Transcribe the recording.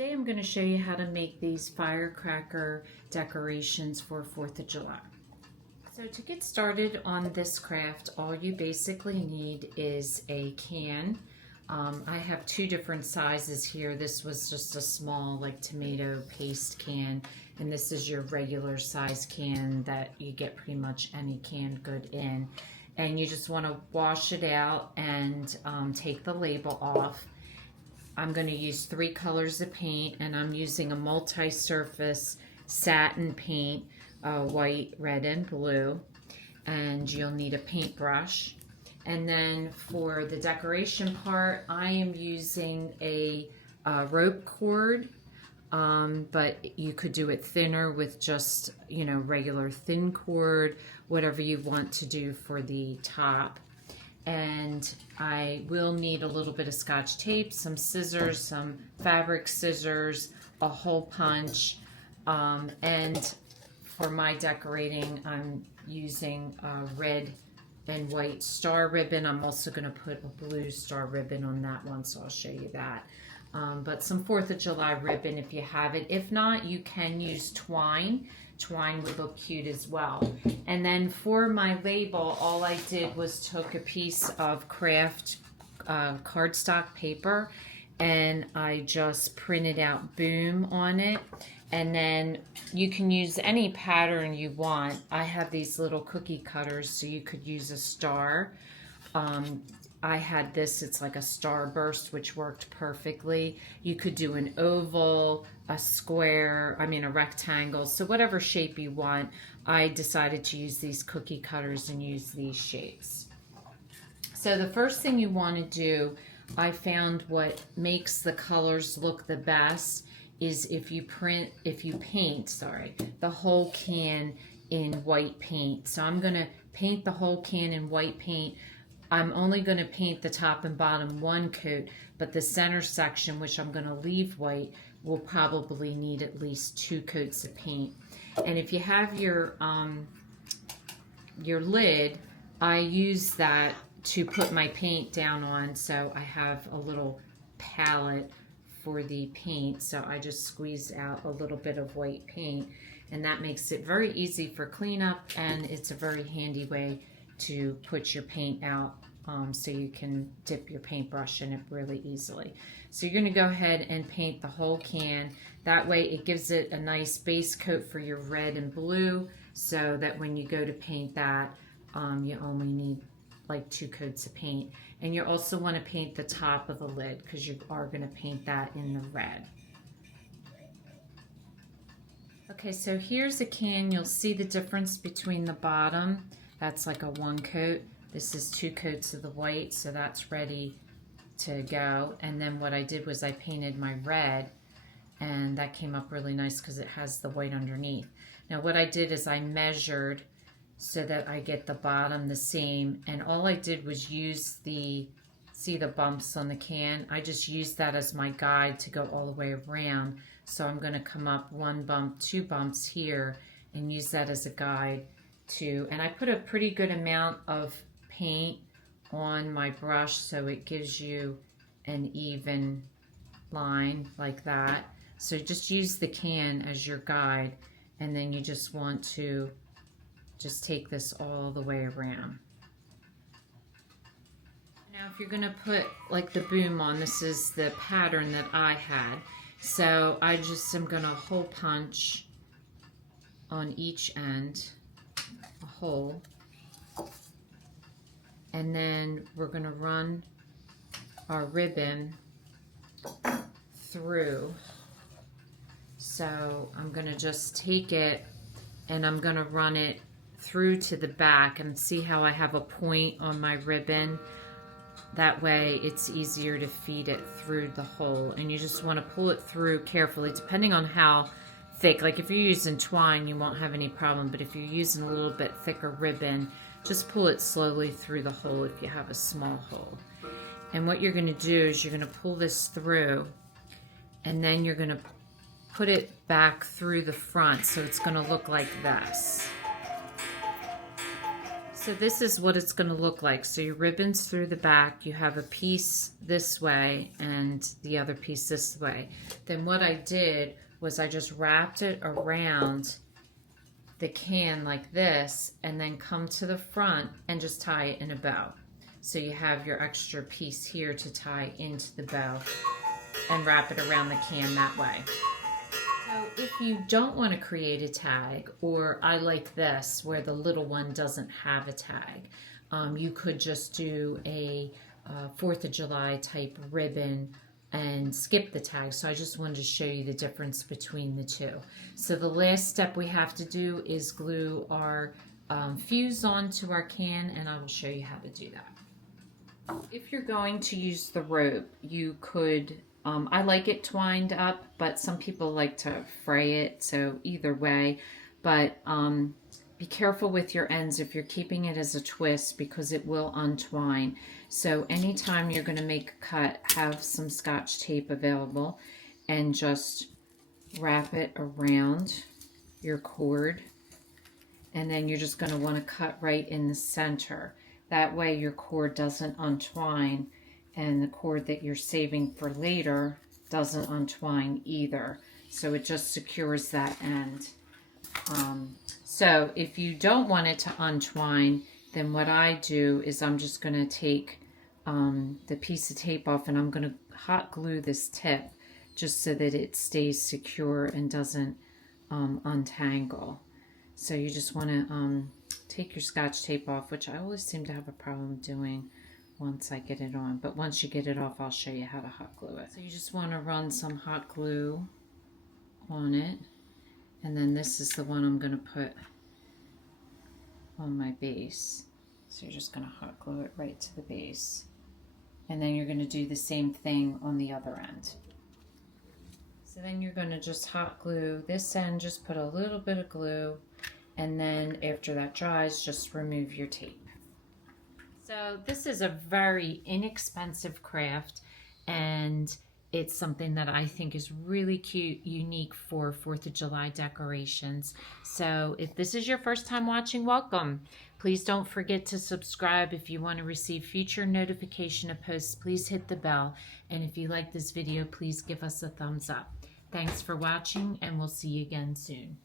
Today I'm going to show you how to make these firecracker decorations for 4th of July. So to get started on this craft, all you basically need is a can. I have two different sizes here. This was just a small like tomato paste can, and this is your regular size can that you get pretty much any canned good in. And you just want to wash it out and take the label off. I'm going to use 3 colors of paint, and I'm using a multi-surface satin paint, white, red, and blue. And you'll need a paintbrush. And then for the decoration part, I am using a rope cord, but you could do it thinner with just, regular thin cord, whatever you want to do for the top. And I will need a little bit of Scotch tape, some scissors, some fabric scissors, a hole punch, and for my decorating I'm using red and white star ribbon. I'm also going to put a blue star ribbon on that one, so I'll show you that. But some 4th of July ribbon if you have it. If not, you can use twine. Twine would look cute as well. And then for my label, all I did was took a piece of craft cardstock paper, and I just printed out boom on it. And then you can use any pattern you want. I have these little cookie cutters, so you could use a star. I had this, it's like a starburst, which worked perfectly. You could do an oval, a square, a rectangle, so whatever shape you want. I decided to use these cookie cutters and use these shapes. So the first thing you want to do, I found what makes the colors look the best is if you paint the whole can in white paint. So I'm going to paint the whole can in white paint. I'm only going to paint the top and bottom 1 coat, but the center section, which I'm going to leave white, will probably need at least 2 coats of paint. And if you have your lid, I use that to put my paint down on, so I have a little palette for the paint, so I just squeeze out a little bit of white paint, and that makes it very easy for cleanup, and it's a very handy way to put your paint out, so you can dip your paintbrush in it really easily. So you're going to go ahead and paint the whole can. That way it gives it a nice base coat for your red and blue, so that when you go to paint that, you only need like 2 coats of paint. And you also want to paint the top of the lid because you are going to paint that in the red. Okay, so here's a can. You'll see the difference between the bottom. That's like a 1 coat. This is 2 coats of the white, so that's ready to go. And then what I did was I painted my red, and that came up really nice because it has the white underneath. Now what I did is I measured so that I get the bottom the same, and all I did was use see the bumps on the can? I just used that as my guide to go all the way around. So I'm going to come up 1 bump, 2 bumps here, and use that as a guide too. And I put a pretty good amount of paint on my brush so it gives you an even line like that. So just use the can as your guide, and then you just want to just take this all the way around. Now if you're going to put like the boom on, this is the pattern that I had. So I just am going to hole punch on each end, a hole. And then we're going to run our ribbon through. So I'm going to just take it and I'm going to run it through to the back, and see how I have a point on my ribbon. That way it's easier to feed it through the hole, and you just want to pull it through carefully depending on how thick. Like if you're using twine, you won't have any problem, but if you're using a little bit thicker ribbon, just pull it slowly through the hole if you have a small hole. And what you're going to do is you're going to pull this through, and then you're going to put it back through the front, so it's going to look like this. So this is what it's going to look like. So your ribbon's through the back. You have a piece this way and the other piece this way. Then what I did was I just wrapped it around the can like this and then come to the front and just tie it in a bow. So you have your extra piece here to tie into the bow and wrap it around the can that way. So if you don't want to create a tag, or I like this where the little one doesn't have a tag, you could just do a 4th of July type ribbon and skip the tag. So I just wanted to show you the difference between the two. So the last step we have to do is glue our fuse onto our can, and I will show you how to do that. If you're going to use the rope, you could I like it twined up, but some people like to fray it, so either way. But be careful with your ends if you're keeping it as a twist, because it will untwine. So anytime you're going to make a cut, have some Scotch tape available and just wrap it around your cord. And then you're just going to want to cut right in the center. That way your cord doesn't untwine, and the cord that you're saving for later doesn't untwine either. So it just secures that end. So if you don't want it to untwine, then what I do is I'm just going to take the piece of tape off, and I'm going to hot glue this tip just so that it stays secure and doesn't untangle. So you just want to take your Scotch tape off, which I always seem to have a problem doing once I get it on. But once you get it off, I'll show you how to hot glue it. So you just want to run some hot glue on it. And then this is the one I'm going to put on my base. So you're just going to hot glue it right to the base. And then you're going to do the same thing on the other end. So then you're going to just hot glue this end, just put a little bit of glue. And then after that dries, just remove your tape. So this is a very inexpensive craft, and it's something that I think is really cute, unique for 4th of July decorations. So if this is your first time watching, welcome. Please don't forget to subscribe. If you want to receive future notification of posts, please hit the bell. And if you like this video, please give us a thumbs up. Thanks for watching, and we'll see you again soon.